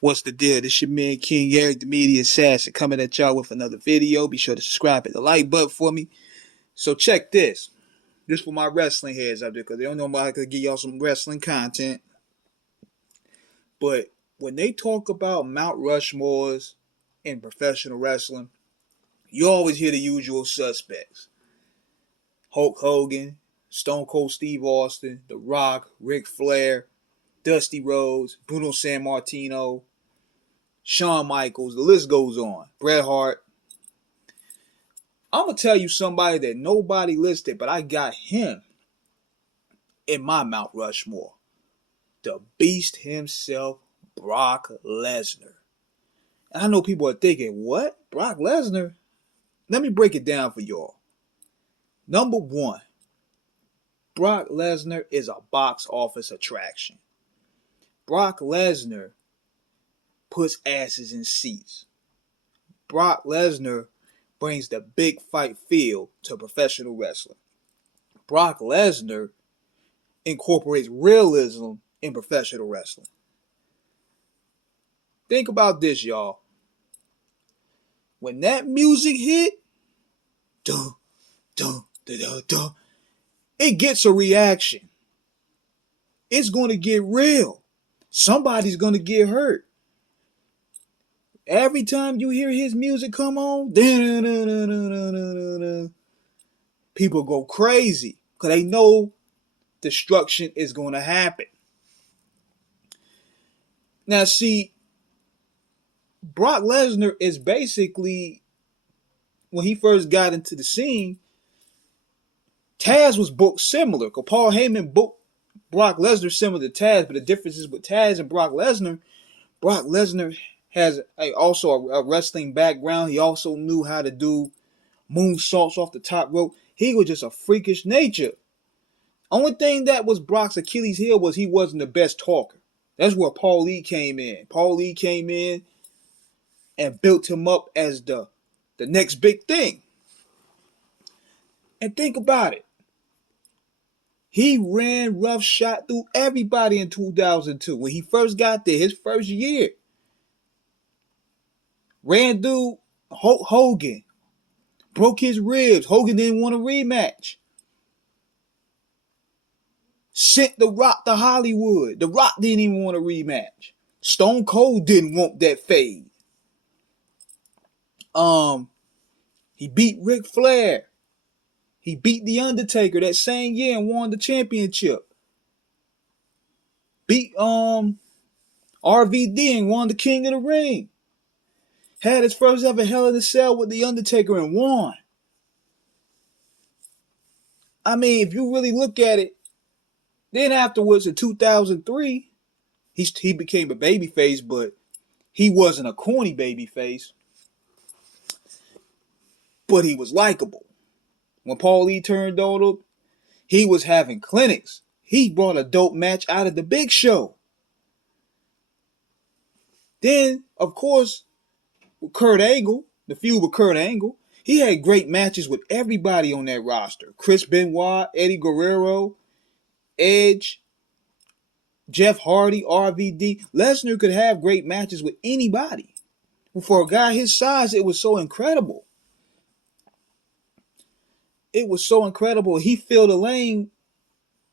What's the deal? This your man King Eric, the media assassin, coming at y'all with another video. Be sure to subscribe, hit the like button for me. So check this. This for my wrestling heads out there, because they don't know about how to give y'all some wrestling content. But when they talk about Mount Rushmores in professional wrestling, you always hear the usual suspects. Hulk Hogan, Stone Cold Steve Austin, The Rock, Ric Flair, Dusty Rhodes, Bruno Sammartino, Shawn Michaels, the list goes on. Bret Hart. I'm going to tell you somebody that nobody listed, but I got him in my Mount Rushmore. The beast himself, Brock Lesnar. And I know people are thinking, what? Brock Lesnar? Let me break it down for y'all. Number one, Brock Lesnar is a box office attraction. Brock Lesnar puts asses in seats. Brock Lesnar brings the big fight feel to professional wrestling. Brock Lesnar incorporates realism in professional wrestling. Think about this, y'all. When that music hit, dun, dun, dun, dun, dun, it gets a reaction. It's going to get real. Somebody's going to get hurt. Every time you hear his music come on, people go crazy because they know destruction is going to happen. Now, see, Brock Lesnar is basically, when he first got into the scene, Taz was booked similar. Because Paul Heyman booked Brock Lesnar similar to Taz, but the difference is with Taz and Brock Lesnar has also a wrestling background. He also knew how to do moonsaults off the top rope. He was just a freakish nature. Only thing that was Brock's Achilles heel was he wasn't the best talker. That's where Paul Lee came in. Paul Lee came in and built him up as the next big thing. And think about it. He ran roughshod through everybody in 2002. When he first got there, his first year. Ran through Hulk Hogan. Broke his ribs. Hogan didn't want a rematch. Sent The Rock to Hollywood. The Rock didn't even want a rematch. Stone Cold didn't want that fade. He beat Ric Flair. He beat The Undertaker that same year and won the championship. Beat RVD and won the King of the Ring. Had his first ever Hell in a Cell with The Undertaker and won. I mean, if you really look at it, then afterwards in 2003, he became a babyface, but he wasn't a corny babyface. But he was likable. When Paul Lee turned on him, he was having clinics. He brought a dope match out of the Big Show. Then, of course, with Kurt Angle, the feud with Kurt Angle, he had great matches with everybody on that roster. Chris Benoit, Eddie Guerrero, Edge, Jeff Hardy, RVD. Lesnar could have great matches with anybody. For a guy his size, it was so incredible. It was so incredible. He filled a lane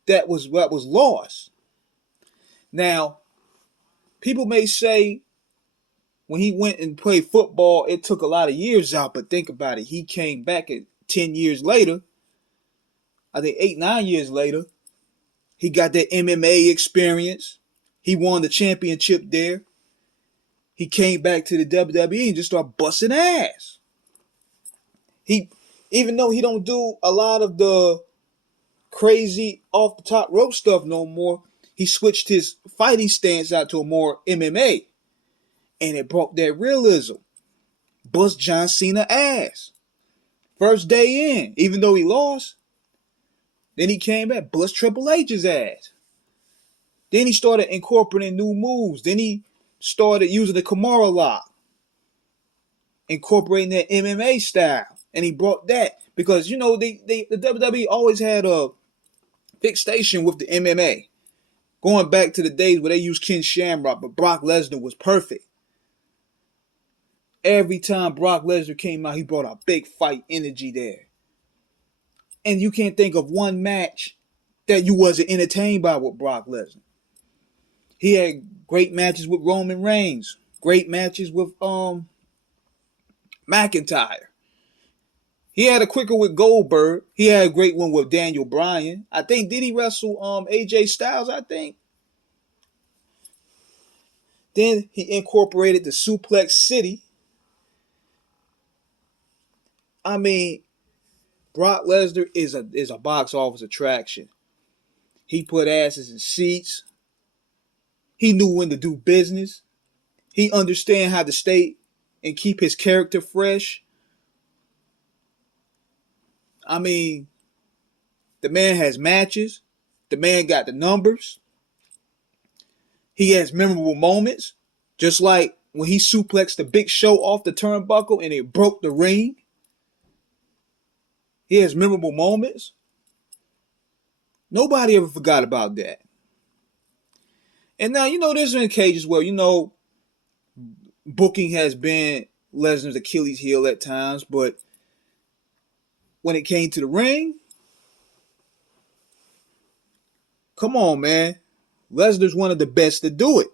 that was lost. Now, people may say when he went and played football, it took a lot of years out, but think about it. He came back 10 years later. I think 8-9 years later. He got that MMA experience. He won the championship there. He came back to the WWE and just started busting ass. Even though he don't do a lot of the crazy off the top rope stuff no more, he switched his fighting stance out to a more MMA. And it brought that realism. Bust John Cena ass. First day in, even though he lost. Then he came back, bust Triple H's ass. Then he started incorporating new moves. Then he started using the Kimura lock. Incorporating that MMA style. And he brought that because, the WWE always had a fixation with the MMA. Going back to the days where they used Ken Shamrock, but Brock Lesnar was perfect. Every time Brock Lesnar came out, he brought a big fight energy there. And you can't think of one match that you wasn't entertained by with Brock Lesnar. He had great matches with Roman Reigns, great matches with McIntyre. He had a quicker with Goldberg. He had a great one with Daniel Bryan. I think, did he wrestle AJ Styles, I think? Then he incorporated the Suplex City. I mean, Brock Lesnar is a box office attraction. He put asses in seats. He knew when to do business. He understand how to stay and keep his character fresh. I mean, the man has matches. The man got the numbers. He has memorable moments. Just like when he suplexed the Big Show off the turnbuckle and it broke the ring. He has memorable moments. Nobody ever forgot about that. And now, there's been cases where, booking has been Lesnar's Achilles heel at times, but when it came to the ring, come on, man. Lesnar's one of the best to do it.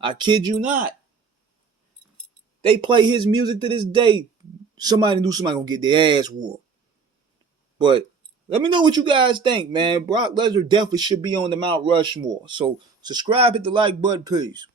I kid you not. They play his music to this day. Somebody knew somebody gonna get their ass whooped. But let me know what you guys think, man. Brock Lesnar definitely should be on the Mount Rushmore. So subscribe, hit the like button, please.